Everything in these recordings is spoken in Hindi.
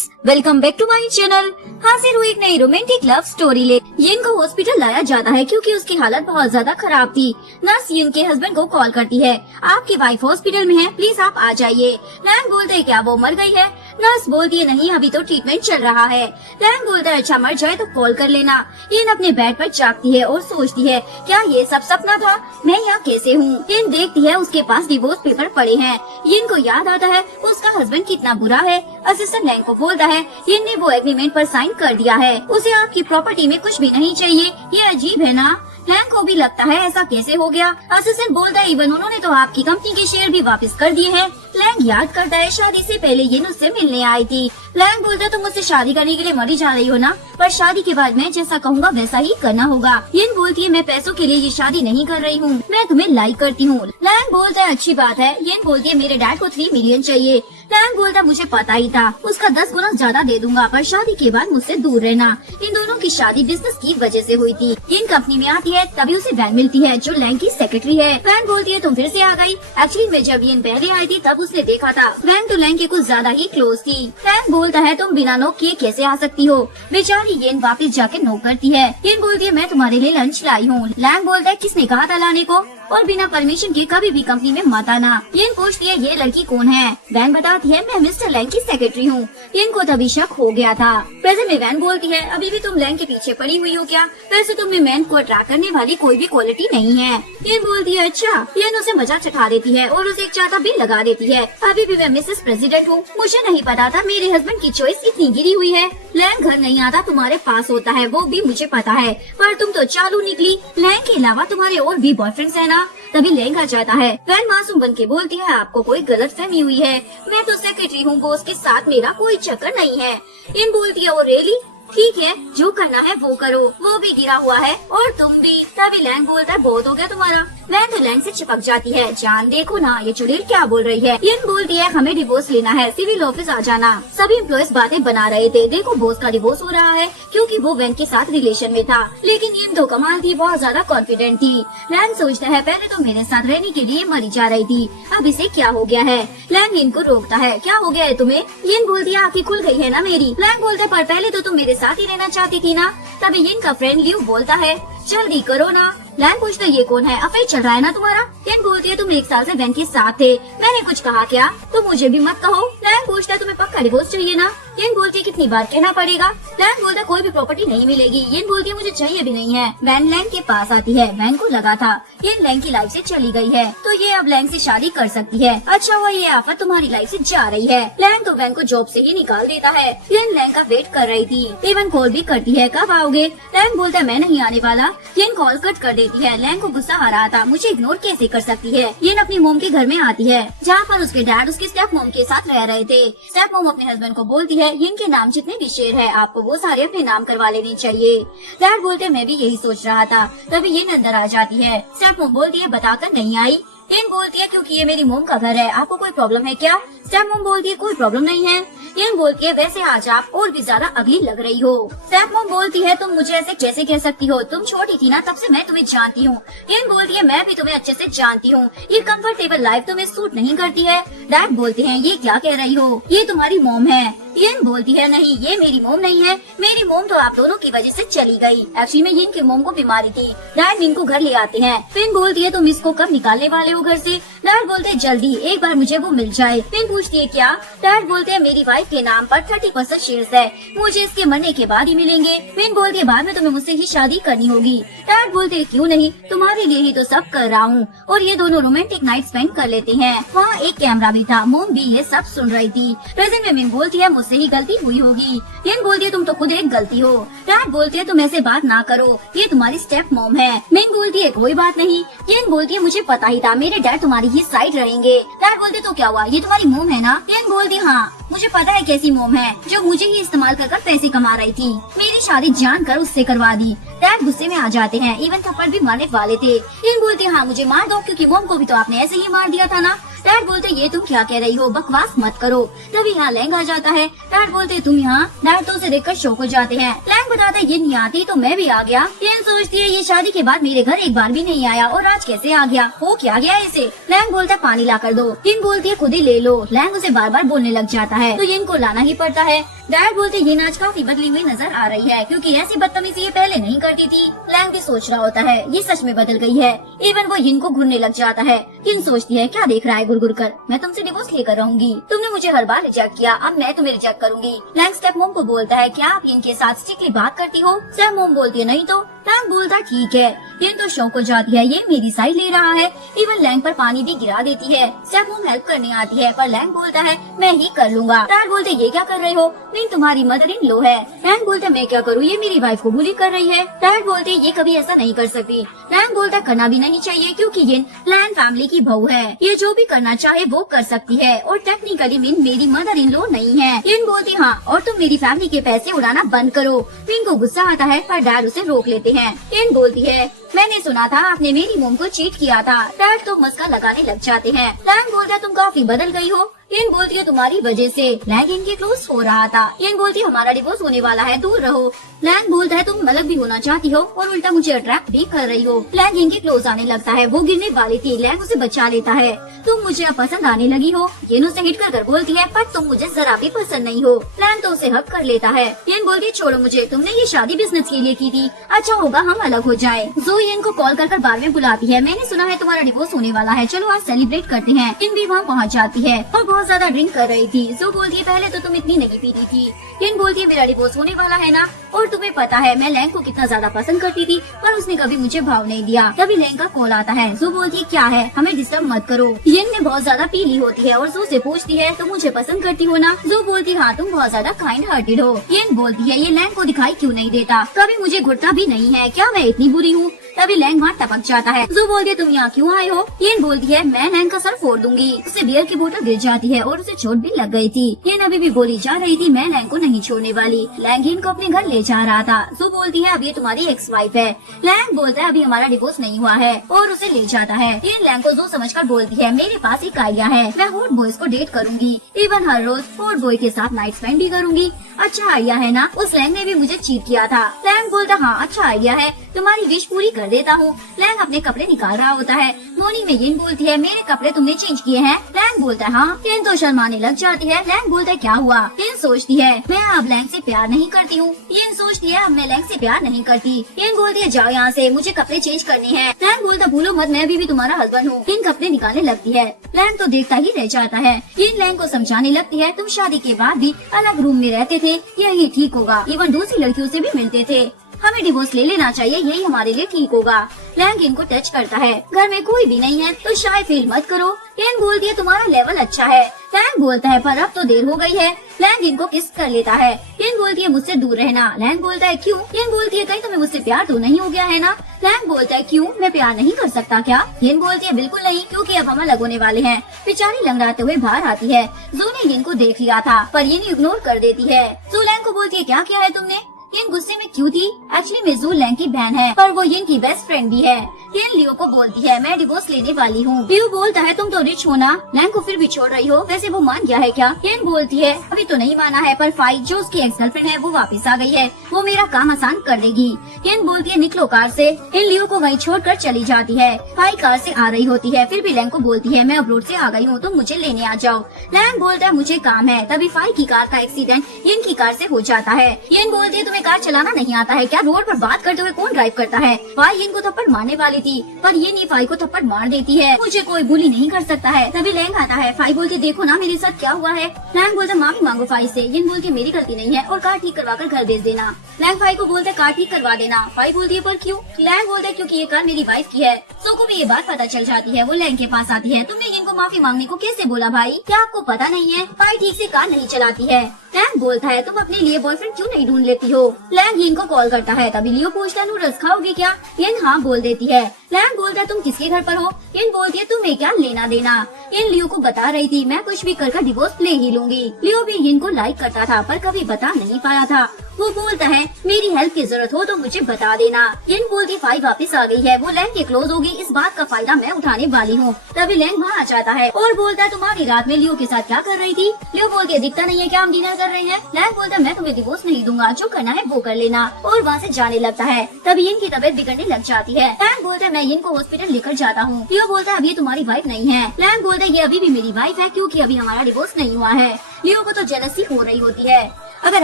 Friends, welcome back to my channel. हाजिर हुई एक नई रोमांटिक लव स्टोरी ले। यिन को हॉस्पिटल लाया जाता है क्योंकि उसकी हालत बहुत ज्यादा खराब थी। नर्स यिन के हस्बैंड को कॉल करती है, आपकी वाइफ हॉस्पिटल में है, प्लीज आप आ जाइए। लैंग बोलते है, क्या वो मर गई है? नर्स बोलती है, नहीं अभी तो ट्रीटमेंट चल रहा है। लैंग बोलता है, अच्छा मर जाए तो कॉल कर लेना। यिन अपने बेड पर जागती है और सोचती है, क्या ये सब सपना था? मैं यहाँ कैसे हूँ? यिन देखती है उसके पास डिवोर्स पेपर पड़े हैं। यिन को याद आता है उसका हस्बैंड कितना बुरा है। असिस्टेंट लैंग को बोलता है, यिन ने वो एग्रीमेंट पर साइन कर दिया है, उसे आपकी प्रॉपर्टी में कुछ भी नहीं चाहिए। ये अजीब है ना? लैंग को भी लगता है ऐसा कैसे हो गया। असिस्टेंट बोलता है, इवन उन्होंने तो आपकी कंपनी के शेयर भी वापस कर दिए हैं। लैंग याद करता है, शादी से पहले यिन उससे मिलने आई थी। लैंग बोलता है, तुम मुझसे शादी करने के लिए मरी जा रही हो ना, पर शादी के बाद मैं जैसा कहूँगा वैसा ही करना होगा। यिन बोलती है, मैं पैसों के लिए ये शादी नहीं कर रही हूँ, मैं तुम्हें लाइक करती हूँ। लैंग बोलता है, अच्छी बात है। यिन बोलती है, मेरे डैड को 3 मिलियन चाहिए। लैंग बोलता है, मुझे पता ही था, उसका 10 गुना ज्यादा दे दूंगा, पर शादी के बाद मुझसे दूर रहना। इन दोनों की शादी बिजनेस की वजह से हुई थी। यिन कंपनी में आती है, तभी उसे वैन मिलती है जो लैंग की सेक्रेटरी है। वैन बोलती है, तुम फिर से आ गई। एक्चुअली मैं जब यिन पहले आई थी तब उसने देखा था, वैन तो लैंग के कुछ ज्यादा ही क्लोज थी। लैंग बोलता है, तुम बिना नोक किए कैसे आ सकती हो? बेचारी यिन वापस जाके नोक करती है। यिन बोलती है, मैं तुम्हारे लिए लंच लाई हूँ। लैंग बोलता है, किसने कहा था लाने को? और बिना परमिशन के कभी भी कंपनी में मत आना। यिन पूछती है, ये लड़की कौन है? वैन बताती है, मैं मिस्टर लैंग की सेक्रेटरी हूँ। यिन को तभी शक हो गया था। प्रेजेंट में वैन बोलती है, अभी भी तुम लैंग के पीछे पड़ी हुई हो क्या? वैसे तुम में मैन को अट्रैक्ट करने वाली कोई भी क्वालिटी नहीं है। यिन बोलती है, अच्छा। यिन उसे मजाक चखा देती है और उसे एक चाटा भी लगा देती है। अभी भी मैं मिसेस प्रेसिडेंट हूँ, मुझे नहीं पता था मेरे हस्बैंड की चॉइस इतनी गिरी हुई है। लैंग घर नहीं आता, तुम्हारे पास होता है, वो भी मुझे पता है, पर तुम तो चालू निकली। लैंग के अलावा तुम्हारे और भी बॉयफ्रेंड्स है ना? तभी लैंग आ जाता है। वैन मासूम बन के बोलती है, आपको कोई गलत फहमी हुई है, मैं तो सेक्रेटरी हूँ, बॉस के साथ मेरा कोई चक्कर नहीं है। यिन बोलती है, ओ रियली? ठीक है, जो करना है वो करो, वो भी गिरा हुआ है और तुम भी। तभी लैंग बोलता है, बहुत हो गया तुम्हारा। वैन तो लैंग से चिपक जाती है, जान देखो ना ये चुड़ैल क्या बोल रही है। यिन बोलती है, हमें डिवोर्स लेना है, सिविल ऑफिस आ जाना। सभी एम्प्लॉयज बातें बना रहे थे, देखो बॉस का डिवोर्स हो रहा है क्योंकि वो वैन के साथ रिलेशन में था। लेकिन यिन तो कमाल थी, बहुत ज्यादा कॉन्फिडेंट थी। लैंग सोचता है, पहले तो मेरे साथ रहने के लिए मरी जा रही थी, अब इसे क्या हो गया है? लैंग यिन को रोकता है, क्या हो गया है तुम्हें? यिन बोलती है, आँखें खुल गई है ना मेरी। लैंग बोलता है, पर पहले तो तुम मेरे साथ ही रहना चाहती थी ना? तभी यिन का फ्रेंड लियू बोलता है, जल्दी करो ना। लैंग पूछता है, ये कौन है? अफेयर चल रहा है ना तुम्हारा? यिन बोलती है, तुम 1 साल से वैन के साथ थे, मैंने कुछ कहा क्या? तुम मुझे भी मत कहो। लैंग पूछता है, तुम्हें पक्का डिवोर्स चाहिए ना? यिन बोलती है, कितनी बार कहना पड़ेगा? लैंग बोलता है, कोई भी प्रॉपर्टी नहीं मिलेगी। यिन बोलती है, मुझे चाहिए भी नहीं है। वैन लैंग के पास आती है, वैन को लगा था यिन लैंग की लाइफ से चली गई है, तो ये अब लैंग से शादी कर सकती है। अच्छा हुआ ये आफत तुम्हारी लाइफ से जा रही है। लैंग तो वैन को जॉब से ही निकाल देता है। यिन लैंग का वेट कर रही थी, इवन कॉल भी करती है, कब आओगे? लैंग बोलता है, मैं नहीं आने वाला। यिन कॉल कट कर देती है। लैंग को गुस्सा आ रहा था, मुझे इग्नोर कैसे कर सकती है? यिन अपनी मोम के घर में आती है, जहाँ पर उसके डैड उसके स्टेप मोम के साथ रह रहे थे। स्टेप मोम अपने हस्बैंड को बोलती है, यिन के नाम जितने भी शेयर है आपको वो सारे अपने नाम करवा लेने चाहिए। डैड बोलते, मैं भी यही सोच रहा था। तभी यिन अंदर आ जाती है। स्टेप मोम बोलती है, बताकर नहीं आई। यिन बोलती है, क्योंकि ये मेरी मोम का घर है, आपको कोई प्रॉब्लम है क्या? स्टेप मोम बोलती है, कोई प्रॉब्लम नहीं है। यिन बोलती है, वैसे आज आप और भी ज्यादा अगली लग रही हो। स्टेप मोम बोलती है, तुम मुझे ऐसे कैसे कह सकती हो? तुम छोटी थी ना, तब से मैं तुम्हें जानती हूँ। यिन बोलती है, मैं भी तुम्हें अच्छे से जानती हूँ, ये कंफर्टेबल लाइफ तुम्हें सूट नहीं करती है। डैड बोलते हैं, ये क्या कह रही हो? ये तुम्हारी मोम है। यिन बोलती है, नहीं ये मेरी मोम नहीं है, मेरी मोम तो आप दोनों की वजह से चली गई। एक्चुअली में यिन की मोम को बीमारी थी। डैड यिन को घर ले आते हैं। यिन बोलती है, तुम इसको कब निकालने वाले हो घर से? डैड बोलते हैं, जल्दी, एक बार मुझे वो मिल जाए। यिन पूछती है, क्या? डैड बोलते हैं, मेरी वाइफ के नाम पर 30% शेयर्स है, मुझे इसके मरने के बाद ही मिलेंगे। यिन बोलती है, बाद में तुम्हें मुझसे ही शादी करनी होगी। डैड बोलते हैं, क्यों नहीं, तुम्हारे लिए ही तो सब कर रहा हूँ। और ये दोनों रोमांटिक नाइट स्पेंड कर लेते हैं। वहाँ एक कैमरा भी था, मोम भी ये सब सुन रही थी। प्रेजेंट में मिन बोलती है, मुझसे ही गलती हुई होगी। यिन बोलती है, तुम तो खुद एक गलती हो। डैड बोलती है, तुम ऐसे बात ना करो, ये तुम्हारी स्टेप मॉम है। मिन बोलती है, कोई बात नहीं। यिन बोलती है, मुझे पता ही था मेरे डैड तुम्हारी ही साइड रहेंगे। डैड बोलते, तो क्या हुआ, ये तुम्हारी मोम है ना? यिन बोलती, हाँ मुझे पता है कैसी मोम है, जो मुझे ही इस्तेमाल कर पैसे कमा रही थी, मेरी शादी जानकर उससे करवा दी। डैड गुस्से में आ जाते हैं, इवन थप्पड़ भी मारने वाले थे। यिन बोलती है, हाँ मुझे मार दो, क्योंकि मोम को भी तो आपने ऐसे ही मार दिया था ना। डैड बोलते ये तुम क्या कह रही हो, बकवास मत करो। तभी यहाँ लैंग आ जाता है। डैड बोलते तुम यहाँ। डैड तो उसे देखकर शौक हो जाते हैं। लैंग बताता ये नहीं आती तो मैं भी आ गया। येन सोचती है ये शादी के बाद मेरे घर एक बार भी नहीं आया और आज कैसे आ गया, हो क्या गया इसे। लैंग बोलता है पानी ला कर दो। येन बोलती है खुद ही ले लो। लैंग उसे बार बार बोलने लग जाता है तो येन को लाना ही पड़ता है। डैड बोलते ये आज काफी बदली हुई नजर आ रही है क्योंकि ऐसी बदतमीजी ये पहले नहीं करती थी। लैंग भी सोच रहा होता है ये सच में बदल गई है। इवन वो यिन को घूरने लग जाता है। यिन सोचती है क्या देख रहा है गुर कर, मैं तुमसे डिवोर्स लेकर रहूंगी। तुमने मुझे हर बार रिजेक्ट किया, अब मैं तुम्हें रिजेक्ट करूंगी। लैंग स्टेप मोम को बोलता है क्या आप इनके साथ स्ट्रिक्टली बात करती हो। स्टेप मोम बोलती है नहीं तो। लैंग बोलता ठीक है। यिन तो शौक हो जाती है ये मेरी साइड ले रहा है। इवन लैंग पर पानी भी गिरा देती है। स्टेप मोम हेल्प करने आती है पर लैंग बोलता है मैं ही कर लूंगा। डैड बोलते ये क्या कर रहे हो, नहीं तुम्हारी मदर इन लो है। लैंग बोलते मैं क्या करूँ, ये मेरी वाइफ को बुली कर रही है। डैड बोलते ये कभी ऐसा नहीं कर सकती। लैंग बोलता करना भी नहीं चाहिए क्योंकि ये लैंग फैमिली की बहू है, ये जो भी करना चाहे वो कर सकती है और टेक्निकली मिन मेरी मदर इन लो नहीं है। यिन बोलती हाँ और तुम मेरी फैमिली के पैसे उड़ाना बंद करो। मिन को गुस्सा आता है पर डैड उसे रोक लेते हैं। यिन बोलती है मैंने सुना था आपने मेरी मोम को चीट किया था। डैड तो मस्का लगाने लग जाते हैं। लैंग बोलता तुम काफी बदल गई हो। यिन बोलती है तुम्हारी वजह से लैंग इनके क्लोज हो रहा था। यिन बोलती है हमारा डिवोर्स होने वाला है, दूर रहो। लैंग बोलता है तुम अलग भी होना चाहती हो और उल्टा मुझे अट्रैक्ट भी कर रही हो। लैंग इनके क्लोज आने लगता है, वो गिरने वाली थी। लैंग उसे बचा लेता है। तुम मुझे अब पसंद आने लगी हो। यिन उसे हिट कर बोलती है पर तुम मुझे जरा भी पसंद नहीं हो। लैंग तो उसे हक कर लेता है। यिन बोलती है छोड़ो मुझे, तुमने ये शादी बिजनेस के लिए की थी, अच्छा होगा हम अलग हो जाए। जो यिन को कॉल कर बार में बुलाती है, मैंने सुना है तुम्हारा डिवोर्स होने वाला है, चलो आज सेलिब्रेट करते हैं। यिन भी वहाँ पहुँच जाती है और बहुत ज्यादा ड्रिंक कर रही थी। जो बोलती है पहले तो तुम इतनी नहीं पीती थी। यिन बोलती है मेरा डिवोर्स होने वाला है ना, और तुम्हें पता है मैं लैंग को कितना ज्यादा पसंद करती थी पर उसने कभी मुझे भाव नहीं दिया। तभी लैंग का कॉल आता है। जो बोलती है क्या है, हमें डिस्टर्ब मत करो। यिन ने बहुत ज्यादा पी ली होती है और जो से पूछती है तुम मुझे पसंद करती हो ना। जो बोलती है हाँ तुम बहुत ज्यादा काइंड हार्टेड हो। यिन बोलती है ये लैंग को दिखाई क्यों नहीं देता, कभी मुझे घुटता भी नहीं है, क्या मैं इतनी बुरी हूँ। तभी लैंग वहाँ टपक जाता है। जो बोलती है तुम यहाँ क्यों आए हो। यिन बोलती है मैं लैंग का सर फोड़ दूंगी। उससे बियर की बोतल गिर जाती है और उसे चोट भी लग गई थी। यिन अभी भी बोली जा रही थी मैं लैंग को नहीं छोड़ने वाली। लैंग यिन को अपने घर ले जा रहा था। जो बोलती है अब ये तुम्हारी एक्स वाइफ है। लैंग बोलता है अभी हमारा डिवोर्स नहीं हुआ है और उसे ले जाता है। यिन लैंग को जो समझकर बोलती है मेरे पास एक आइडिया है, मैं हॉट बॉयज को डेट करूंगी, इवन हर रोज हॉट बॉय के साथ नाइट स्पेंड भी करूंगी। अच्छा आइडिया है ना, उस लैंग ने भी मुझे चीट किया था। लैंग बोलता हाँ अच्छा आइडिया है, तुम्हारी विश पूरी कर देता हूँ। लैंग अपने कपड़े निकाल रहा होता है। मॉर्निंग में यिन बोलती है मेरे कपड़े तुमने चेंज किए हैं। लैंग बोलता है हाँ। यिन तो शर्माने लग जाती है। लैंग बोलता है क्या हुआ। यिन सोचती है मैं अब लैंग से प्यार नहीं करती हूँ। यिन सोचती है अब मैं लैंग से प्यार नहीं करती। यिन बोलती है जाओ यहाँ से, मुझे कपड़े चेंज करने हैं। लैंग बोलता भूलो मत मैं भी तुम्हारा हस्बैंड हूँ। यिन कपड़े निकालने लगती है। लैंग तो देखता ही रह जाता है। यिन लैंग को समझाने लगती है तुम शादी के बाद भी अलग रूम में रहते थे, यही ठीक होगा, इवन दूसरी लड़कियों से भी मिलते थे, हमें डिवोर्स ले लेना चाहिए, यही हमारे लिए ठीक होगा। लैंग इनको टच करता है। घर में कोई भी नहीं है तो शाय फील मत करो। यिन बोलती है तुम्हारा लेवल अच्छा है। लैंग बोलता है पर अब तो देर हो गई है। लैंग इनको किस कर लेता है। यिन बोलती है मुझसे दूर रहना। लैंग बोलता है क्यों। यिन बोलती है कहीं तुम्हें मुझसे प्यार तो नहीं हो गया है ना। लैंग बोलता है क्यों, मैं प्यार नहीं कर सकता क्या। यिन बोलती है बिल्कुल नहीं, क्योंकि अब हम अलग होने वाले हैं। बेचारी लंगड़ाते हुए बाहर आती है। जो ने यिन को देख लिया था पर यिन इग्नोर कर देती है। जो लैंग को बोलती है क्या किया है तुमने। यिन गुस्से में क्यों थी, एक्चुअली मिजू लैंग की बहन है पर वो यिन की बेस्ट फ्रेंड भी है। यिन लियो को बोलती है मैं डिवोर्स लेने वाली हूँ। लियो बोलता है तुम तो रिच हो ना, लैंग को फिर भी छोड़ रही हो, वैसे वो मान गया है क्या। यिन बोलती है अभी तो नहीं माना है पर फाई जो उसकी एक्स गर्लफ्रेंड है वो वापस आ गई है, वो मेरा काम आसान कर देगी। यिन बोलती है निकलो कार से। यिन लियो को वहीं छोड़कर चली जाती है। फाई कार से आ रही होती है, फिर भी लैंग को बोलती है मैं अब्रोड से आ गई हूँ, तुम मुझे लेने आ जाओ। लैंग बोलता है मुझे काम है। तभी फाई की कार का एक्सीडेंट यिन की कार से हो जाता है। यिन बोलती है तुम्हें कार चलाना नहीं आता है क्या, रोड पर बात करते हुए कौन ड्राइव करता है। फाई यिन को थप्पड़ मारने वाली थी पर यिन फाई को थप्पड़ मार देती है। मुझे कोई बुली नहीं कर सकता है। तभी लैंग आता है। फाई बोलती देखो ना मेरे साथ क्या हुआ है। लैंग बोलता माफी मांगो फाई से। यिन बोलती मेरी गलती नहीं है और कार ठीक करवा कर घर भेज देना। लैंग फाई को बोलता कार ठीक करवा देना। फाई बोलती है पर क्यों। लैंग बोलता है क्योंकि ये कार मेरी वाइफ की है। सो को भी ये बात पता चल जाती है। वो लैंग के पास आती है। तुमने यिन को माफी मांगने को कैसे बोला भाई, क्या आपको पता नहीं है फाई ठीक से कार नहीं चलाती है। लैंग बोलता है तुम अपने लिए बॉयफ्रेंड क्यों नहीं ढूंढ लेती हो। लैंग यिन को कॉल करता है। तभी लियो पूछता है नूडल्स खाओगी क्या। यिन हाँ बोल देती है। लैंग बोलता है तुम किसके घर पर हो। यिन बोलती है तुम्हें क्या लेना देना। यिन लियो को बता रही थी मैं कुछ भी कर डिवोर्स ले ही लूंगी। लियो भी यिन को लाइक करता था पर कभी बता नहीं पाया था। वो बोलता है मेरी हेल्प की जरूरत हो तो मुझे बता देना। यिन बोलती फाई वापस आ गई है, वो लैंग के क्लोज होगी, इस बात का फायदा मैं उठाने वाली हूँ। तभी लैंग वहाँ आ जाता है और बोलता है तुम्हारी रात में लियो के साथ क्या कर रही थी। लियो बोलती है दिखता नहीं है क्या हम डिनर कर रहे हैं। लैंग बोलता है मैं तुम्हें डिवोर्स नहीं दूंगा, जो करना है वो कर लेना, और वहाँ से जाने लगता है। तभी यिन की तबीयत बिगड़ने लग जाती है। लैंग बोलता है मैं यिन को हॉस्पिटल लेकर जाता हूँ। लियो बोलता है अब ये तुम्हारी वाइफ नहीं है। लैंग बोलता है ये अभी भी मेरी वाइफ है क्योंकि अभी हमारा डिवोर्स नहीं हुआ है। लियो को तो जेलसी हो रही होती है। अगर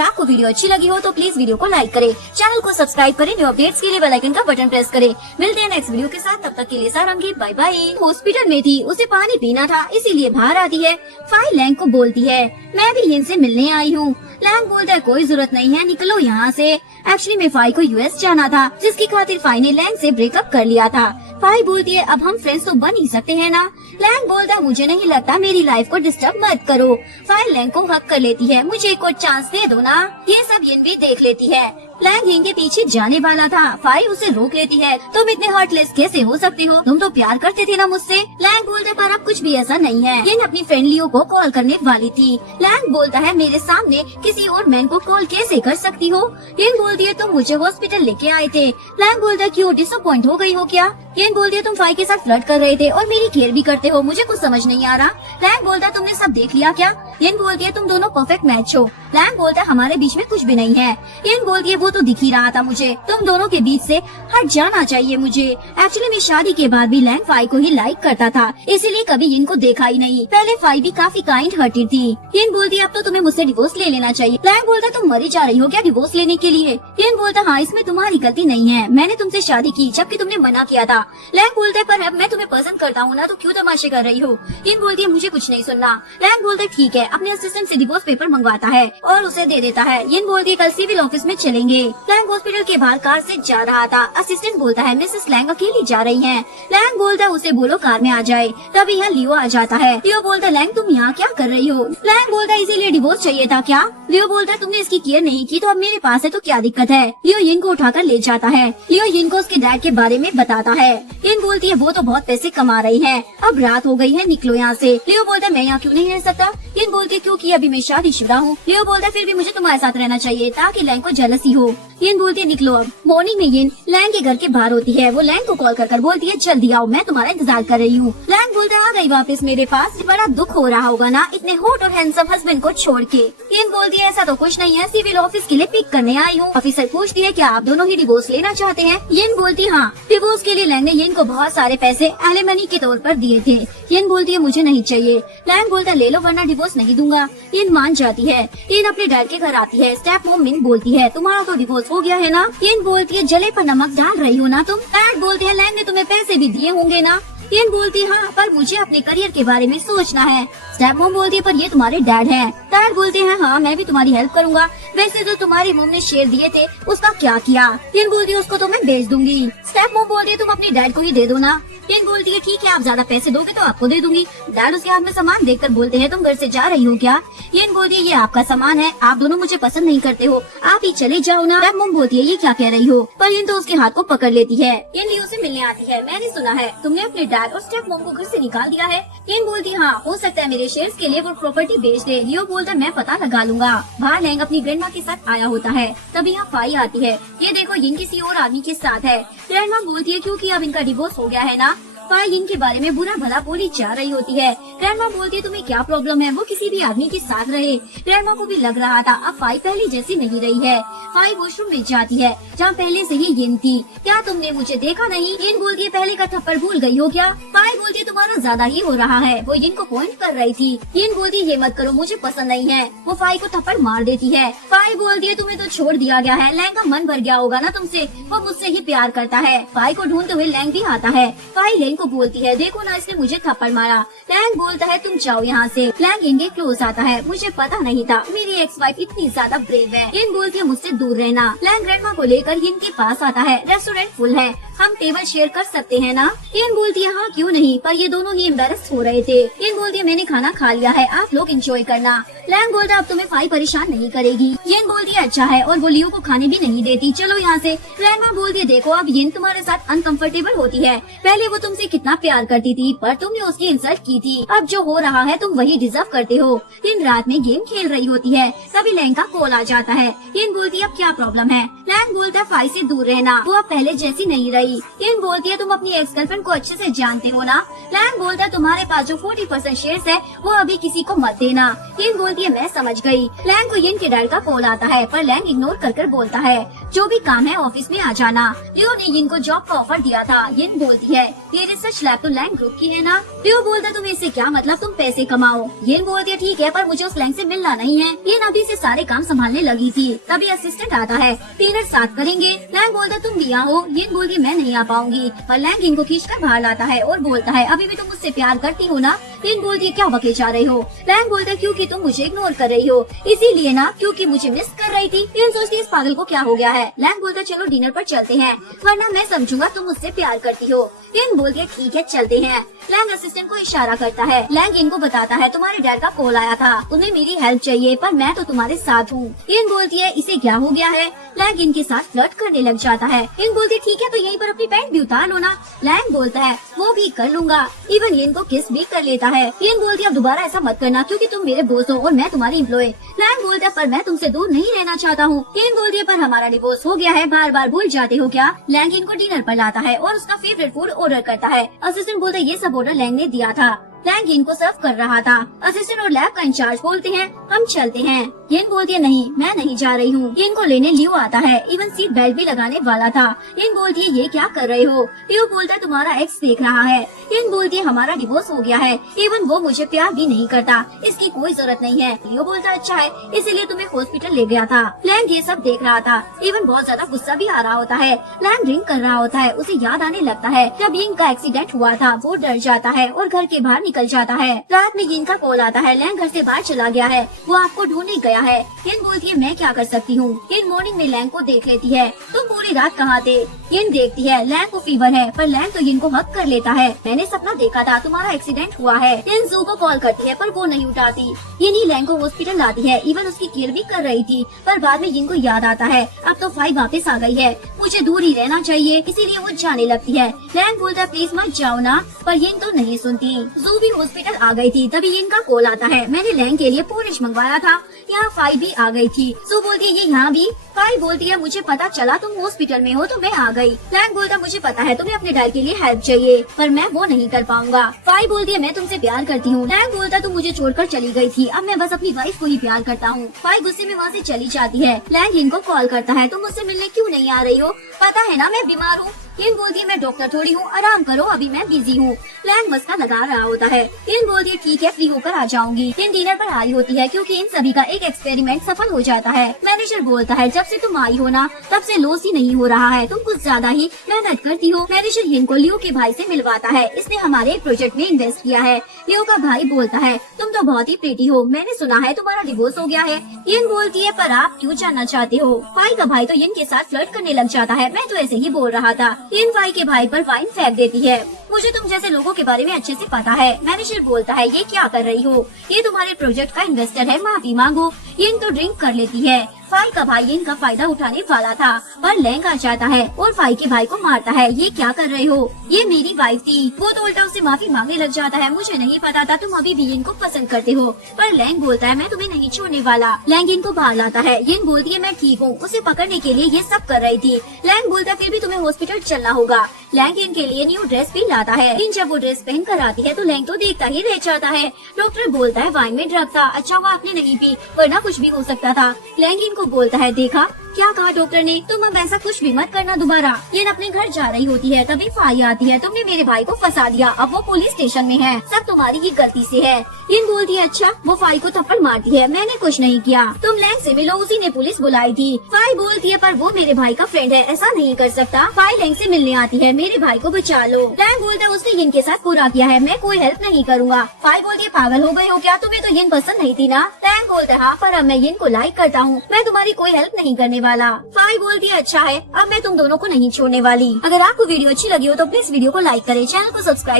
आपको वीडियो अच्छी लगी हो तो प्लीज वीडियो को लाइक करें, चैनल को सब्सक्राइब करें, न्यू अपडेट्स के लिए बेल आइकन का बटन प्रेस करें। मिलते हैं नेक्स्ट वीडियो के साथ, तब तक के लिए सारंगी बाय बाय। हॉस्पिटल में थी, उसे पानी पीना था इसीलिए बाहर आती है। फाई लैंग को बोलती है मैं भी यिन से मिलने आई हूँ। लैंग बोलता है कोई जरूरत नहीं है, निकलो यहाँ से। एक्चुअली में फाई को यूएस जाना था, जिसकी खातिर फाई ने लैंग से ब्रेकअप कर लिया था। फाई बोलती है अब हम फ्रेंड्स तो बन ही सकते हैं ना। लैंग बोलता है मुझे नहीं लगता, मेरी लाइफ को डिस्टर्ब मत करो। फाई लैंग को हक कर लेती है, मुझे एक और चांस दे दो ना। ये सब यिन भी देख लेती है। लैंग यिन के पीछे जाने वाला था, फाई उसे रोक लेती है। तुम इतने हार्टलेस कैसे हो सकते हो, तुम तो प्यार करते थे ना मुझसे। लैंग बोलता है पर अब कुछ भी ऐसा नहीं है। यिन अपनी फ्रेंड लियो को कॉल करने वाली थी। लैंग बोलता है मेरे सामने किसी और मैन को कॉल कैसे कर सकती हो। यिन बोलती है तुम मुझे हॉस्पिटल लेके आए थे। लैंग बोलता है क्यों, डिसअपॉइंट हो गई हो क्या। यिन बोलती है तुम फाई के साथ फ्लर्ट कर रहे थे और मेरी केयर भी करते हो, मुझे कुछ समझ नहीं आ रहा। लैंग बोलता है तुमने सब देख लिया क्या। यिन बोलती है तुम दोनों परफेक्ट मैच हो। लैंग बोलता है हमारे बीच में कुछ भी नहीं है। यिन बोलती है वो तो दिख ही रहा था मुझे, तुम दोनों के बीच से हट जाना चाहिए मुझे। एक्चुअली मैं शादी के बाद भी लैंग फाई को ही लाइक करता था, इसीलिए कभी यिन को देखा ही नहीं। पहले फाई भी काफी काइंड हार्टेड थी। यिन बोलती है अब तो तुम्हें मुझसे डिवोर्स ले लेना चाहिए। लैंग बोलता है तुम मरी जा रही हो क्या डिवोर्स लेने के लिए। यिन बोलता हाँ इसमें तुम्हारी गलती नहीं है, मैंने तुमसे शादी की जबकि तुमने मना किया था। लैंग बोलता है पर अब मैं तुम्हें पसंद करता हूँ ना, तो क्यों तमाशे कर रही हो। यिन बोलती है मुझे कुछ नहीं सुनना। लैंग बोलता है ठीक है, अपने असिस्टेंट से डिवोर्स पेपर मंगवाता है और उसे दे देता है। यिन बोलती है कल सिविल ऑफिस में चलेंगे। लैंग हॉस्पिटल के बाहर कार से जा रहा था। असिस्टेंट बोलता है मिसेस लैंग अकेली जा रही हैं। लैंग बोलता है उसे बोलो कार में आ जाए। तभी यहाँ लियो आ जाता है। लियो बोलता है लैंग तुम यहाँ क्या कर रही हो। लैंग बोलता है इसीलिए डिवोर्स चाहिए था क्या। लियो बोलता है तुमने इसकी केयर नहीं की तो अब मेरे पास है तो क्या दिक्कत है। लियो यिन को उठाकर ले जाता है। लियो यिन को उसके डैड के बारे में बताता है। यिन बोलती है वो तो बहुत पैसे कमा रही है, अब रात हो गई है निकलो यहाँ से। लियो बोलता है मैं यहाँ क्यों नहीं रह सकता। यिन बोलती है क्योंकि अभी मैं शादीशुदा हूँ। लियो बोलता है फिर भी मुझे तुम्हारे साथ रहना चाहिए ताकि लैंग को जेलसी हो। यिन बोलती है निकलो अब। मॉर्निंग में यिन लैंग के घर के बाहर होती है। वो लैंग को कॉल कर बोलती है जल्दी आओ, मैं तुम्हारा इंतजार कर रही हूँ। लैंग बोलता है आ गई वापस मेरे पास, बड़ा दुख हो रहा होगा ना इतने हॉट और हैंडसम हस्बैंड को छोड़ के। यिन बोलती है ऐसा तो कुछ नहीं है, सिविल ऑफिस के लिए पिक करने आई हूँ। ऑफिसर पूछती है क्या आप दोनों ही डिवोर्स लेना चाहते हैं। यिन बोलती हाँ। डिवोर्स के लिए लैंग ने यिन को बहुत सारे पैसे एलिमनी के तौर पर दिए थे। यिन बोलती है मुझे नहीं चाहिए। लैंग बोलता है ले लो वरना डिवोर्स नहीं दूंगा। यिन मान जाती है। यिन अपने डैड के घर आती है। स्टेप मॉम मिन बोलती है तुम्हारा तो डिवोर्स हो गया है ना। यिन बोलती है जले पर नमक डाल रही हो ना तुम। डैड बोलते हैं लैंग ने तुम्हें पैसे भी दिए होंगे ना। यिन बोलती है हाँ पर मुझे अपने करियर के बारे में सोचना है। स्टेप मॉम बोलती है पर ये तुम्हारे डैड हैं। डैड बोलते हैं हाँ मैं भी तुम्हारी हेल्प करूंगा, वैसे जो तुम्हारी मॉम ने शेयर दिए थे उसका क्या किया। यिन बोलती है उसको तो मैं बेच दूंगी। स्टेप मॉम बोलती है तुम अपने डैड को ही दे दो ना। यिन बोलती है ठीक है आप ज्यादा पैसे दोगे तो आपको दे दूंगी। डैड उसके हाथ में सामान देखकर बोलते हैं तुम घर से जा रही हो क्या। यिन बोलती है ये आपका सामान है, आप दोनों मुझे पसंद नहीं करते हो, आप ही चले जाओ ना। स्टेप मॉम बोलती है ये क्या कह रही हो, पर यिन तो उसके हाथ को पकड़ लेती है। यिन लियो से मिलने आती है। मैंने सुना है तुमने अपने डैड और स्टेप मॉम को घर से निकाल दिया है। यिन बोलती है हाँ हो सकता है मेरे शेयर्स के लिए वो प्रॉपर्टी बेच दे। लियो बोलता है मैं पता लगा लूंगा। बाहर लैंग अपनी ग्रैंडमा के साथ आया होता है। तभी यहाँ फाई आती है। ये देखो यिन किसी और आदमी के साथ है। ग्रैंडमा बोलती है क्योंकि अब इनका डिवोर्स हो गया है ना। फाई यिन के बारे में बुरा भला बोली जा रही होती है। ग्रैंडमा बोलती है तुम्हें क्या प्रॉब्लम है, वो किसी भी आदमी के साथ रहे। ग्रैंडमा को भी लग रहा था अब फाई पहले जैसी नहीं रही है। फाई वॉशरूम में जाती है जहाँ पहले से ही यिन थी। क्या तुमने मुझे देखा नहीं। यिन बोलती है पहले का थप्पड़ भूल गई हो क्या। फाई बोलती है तुम्हारा ज्यादा ही हो रहा है। वो यिन को पॉइंट कर रही थी। यिन बोलती है ये मत करो मुझे पसंद नहीं है। वो फाई को थप्पड़ मार देती है। फाई बोलती है तुम्हें तो छोड़ दिया गया है, लैंग का मन भर गया होगा ना तुमसे, वो मुझसे ही प्यार करता है। फाई को ढूंढते हुए लैंग भी आता है। फाई लैंग को बोलती है देखो ना इसने मुझे थप्पड़ मारा। लैंग बोलता है तुम जाओ यहाँ से। लैंग इनके क्लोज आता है। मुझे पता नहीं था मेरी एक्स वाइफ इतनी ज्यादा ब्रेव है। यिन बोलती है मुझसे दूर रहना। लैंग ग्रैंडमा को लेकर यिन के पास आता है। रेस्टोरेंट फुल है, हम टेबल शेयर कर सकते हैं ना। यिन बोलती है हाँ क्यों नहीं, पर ये दोनों ही एम्बेरस हो रहे थे। यिन बोलती है मैंने खाना खा लिया है, आप लोग एंजॉय करना। लैंग बोलता है अब तुम्हें फाई परेशान नहीं करेगी। यिन बोलती है अच्छा है, और वो लियो को खाने भी नहीं देती, चलो यहाँ से। ग्रैंडमा बोलती है देखो अब यिन तुम्हारे साथ अनकंफर्टेबल होती है, पहले वो तुमसे तुम्हें कितना प्यार करती थी, पर तुमने उसकी इंसल्ट की थी। अब जो हो रहा है तुम वही डिजर्व करते हो। यिन रात में गेम खेल रही होती है, तभी लैंग का कॉल आ जाता है। यिन बोलती है अब क्या प्रॉब्लम है। लैंग बोलता है फाई से दूर रहना, वो अब पहले जैसी नहीं रही। यिन बोलती है तुम अपनी एक्स गर्लफ्रेंड को अच्छे से जानते हो ना। लैंग बोलता है तुम्हारे पास जो 40% शेयर्स है वो अभी किसी को मत देना। यिन बोलती है मैं समझ गई। लैंग को यिन के डैड का कॉल आता है, पर लैंग इग्नोर कर बोलता है जो भी काम है ऑफिस में आ जाना। लियो ने यिन को जॉब का ऑफर दिया था। यिन बोलती है ये रिसर्च लैब तो लैंग ग्रुप की है ना। लियो बोलता है तुम्हें इससे क्या मतलब, तुम पैसे कमाओ। यिन बोलती है ठीक है, पर मुझे उस लैंग से मिलना नहीं है। यिन अभी से सारे काम संभालने लगी थी, तभी असिस्टेंट आता है। डिनर साथ करेंगे। लैंग बोलता है तुम भी आओ। यिन बोलती है मैं नहीं आ पाऊंगी, पर लैंग इनको खींचकर बाहर लाता है और बोलता है अभी भी तुम मुझसे प्यार करती हो ना। यिन बोलती है क्या बके जा रहे हो। लैंग बोलता है क्योंकि तुम मुझे इग्नोर कर रही हो, इसीलिए ना, क्योंकि मुझे मिस कर रही थी। यिन सोचती है इस पागल को क्या हो गया है। लैंग बोलता है चलो डिनर पर चलते हैं, वरना मैं समझूंगा तुम मुझसे प्यार करती हो। यिन बोलती है ठीक है चलते हैं। लैंग असिस्टेंट को इशारा करता है। लैंग इनको बताता है तुम्हारे डैड का कॉल आया था, तुम्हें मेरी हेल्प चाहिए, पर मैं तो तुम्हारे साथ हूँ। यिन बोलती है इसे क्या हो गया है। लैंग इनके साथ फ्लर्ट करने लग जाता है। यिन बोलती है ठीक है तो यहीं पर अपनी पैंट भी उतार लो ना। लैंग बोलता है वो भी कर लूंगा। इवन यिन को किस भी कर लेता है। यिन बोलती है अब दोबारा ऐसा मत करना, क्योंकि तुम मेरे बॉस हो और मैं तुम्हारी एम्प्लॉय। लैंग बोलता है पर मैं तुमसे दूर नहीं रहना चाहता हूँ। यिन बोलती है पर हमारा डिवोर्स हो गया है, बार बार भूल जाते हो क्या। लैंग इनको डिनर पर लाता है और उसका फेवरेट फूड ऑर्डर करता है। असिस्टेंट बोलता है ये सब ऑर्डर लैंग ने दिया था, लैंग इनको सर्व कर रहा था। असिस्टेंट और लैब का इंचार्ज बोलते हैं हम चलते हैं। यिन बोलती है नहीं मैं नहीं जा रही हूँ। यिन को लेने लियो आता है, इवन सीट बेल्ट भी लगाने वाला था। यिन बोलती है ये क्या कर रहे हो। लियो बोलता है तुम्हारा एक्स देख रहा है। यिन बोलती है हमारा डिवोर्स हो गया है, इवन वो मुझे प्यार भी नहीं करता, इसकी कोई जरूरत नहीं है। लियो बोलता है अच्छा है, इसीलिए तुम्हें हॉस्पिटल ले गया था। लैंग ये सब देख रहा था, इवन बहुत ज्यादा गुस्सा भी आ रहा होता है। लैंग ड्रिंक कर रहा होता है, उसे याद आने लगता है जब यिन का एक्सीडेंट हुआ था। वो डर जाता है और घर के बाहर निकल जाता है। रात में यिन का कॉल आता है, लैंग घर से बाहर चला गया है, वो आपको ढूंढने गया है। यिन बोलती है मैं क्या कर सकती हूँ। यिन मॉर्निंग में लैंग को देख लेती है, तुम पूरी रात कहाँ थे। यिन देखती है लैंग को फीवर है, पर लैंग तो यिन को हक कर लेता है। मैंने सपना देखा था तुम्हारा एक्सीडेंट हुआ है। यिन जू को कॉल करती है, पर वो नहीं उठाती। यिन ही लैंग को हॉस्पिटल लाती है, इवन उसकी केयर भी कर रही थी, पर बाद में यिन को याद आता है अब तो फाई वापस आ गई है, मुझे दूर ही रहना चाहिए, इसीलिए वो जाने लगती है। लैंग बोलता है प्लीज मत जाओ ना, पर यिन तो नहीं सुनती। जू भी हॉस्पिटल आ गई थी, तभी यिन का कॉल आता है मैंने लैंग के लिए पोरिश मंगवाया था। यहाँ फाई भी आ गई थी। जू बोलती है ये यहाँ भी। फाई बोलती है मुझे पता चला तुम हॉस्पिटल में हो तो मैं आ गई। लैंग बोलता मुझे पता है तुम्हें अपने डैड के लिए हेल्प चाहिए, पर मैं वो नहीं कर पाऊंगा। फाई बोलती है मैं तुमसे प्यार करती हूँ। लैंग बोलता तुम मुझे छोड़कर चली गई थी, अब मैं बस अपनी वाइफ को ही प्यार करता हूँ। फाई गुस्से में वहाँ से चली जाती है। लैंग इनको कॉल करता है तुम मुझसे मिलने क्यों नहीं आ रही हो, पता है ना मैं बीमार हूँ। यिन बोलती है मैं डॉक्टर थोड़ी हूँ, आराम करो अभी मैं बिजी हूँ। लैंग मस्का लगा रहा होता है। यिन बोलती है ठीक है फ्री होकर आ जाऊंगी। यिन डिनर पर आई होती है क्योंकि इन सभी का एक एक्सपेरिमेंट सफल हो जाता है। मैनेजर बोलता है जब से तुम आई हो ना तब से लॉस ही नहीं हो रहा है, तुम कुछ ज्यादा ही मेहनत करती हो। मैनेजर यिन को लियो के भाई से मिलवाता है, इसने हमारे एक प्रोजेक्ट में इन्वेस्ट किया है। लियो का भाई बोलता है तुम तो बहुत ही प्रीटी हो, मैंने सुना है तुम्हारा डिवोर्स हो गया है। यिन बोलती है पर आप क्यों जानना चाहते हो। फाई का भाई तो यिन के साथ फ्लर्ट करने लग जाता है, मैं तो ऐसे ही बोल रहा था। यिन फाई के भाई पर वाइन फेंक देती है, मुझे तुम जैसे लोगों के बारे में अच्छे से पता है। मैनेजर बोलता है ये क्या कर रही हो, ये तुम्हारे प्रोजेक्ट का इन्वेस्टर है, माफी मांगो। यिन तो ड्रिंक कर लेती है। फाई का भाई यिन का फायदा उठाने वाला था, पर लैंग आ जाता है और फाई के भाई को मारता है। ये क्या कर रहे हो, ये मेरी वाइफ थी। वो तो उल्टा उससे माफी मांगने लग जाता है, मुझे नहीं पता था तुम अभी भी यिन को पसंद करते हो। पर लैंग बोलता है मैं तुम्हें नहीं छोड़ने वाला। लैंग यिन को बाहर लाता है। यिन बोलती है मैं ठीक हूँ, उसे पकड़ने के लिए ये सब कर रही थी। लैंग बोलता है फिर भी तुम्हें हॉस्पिटल चलना होगा। लैंग यिन के लिए न्यू ड्रेस भी लाता है। यिन जब वो ड्रेस पहन कर आती है तो लैंग तो देखता ही रह जाता है। डॉक्टर बोलता है वाइन में ड्रग था, अच्छा हुआ आपने नहीं पी, वरना कुछ भी हो सकता था। लैंग यिन को बोलता है देखा क्या कहा डॉक्टर ने, तुम अब ऐसा कुछ भी मत करना दोबारा। यिन अपने घर जा रही होती है, तभी फाई आती है, तुमने मेरे भाई को फंसा दिया, अब वो पुलिस स्टेशन में है, सब तुम्हारी ही गलती से है। यिन बोलती है अच्छा। वो फाई को थप्पड़ मारती है, मैंने कुछ नहीं किया, तुम लैंग से मिलो, उसी ने पुलिस बुलाई थी। फाई बोलती है पर वो मेरे भाई का फ्रेंड है, ऐसा नहीं कर सकता। फाई लैंग से मिलने आती है, मेरे भाई को बचा लो। लैंग बोलता है उसने यिन के साथ पूरा किया है, मैं कोई हेल्प नहीं करूँगा। फाई बोलती है पागल हो गए हो क्या, तुम्हें तो यिन पसंद नहीं थी ना। लैंग बोलता है हाँ पर अब मैं यिन को लाइक करता हूँ, मैं तुम्हारी कोई हेल्प नहीं करने वाला। फाई बोलती है अच्छा है, अब मैं तुम दोनों को नहीं छोड़ने वाली। अगर आपको वीडियो अच्छी लगी हो तो प्लीज वीडियो को लाइक करें, चैनल को सब्सक्राइब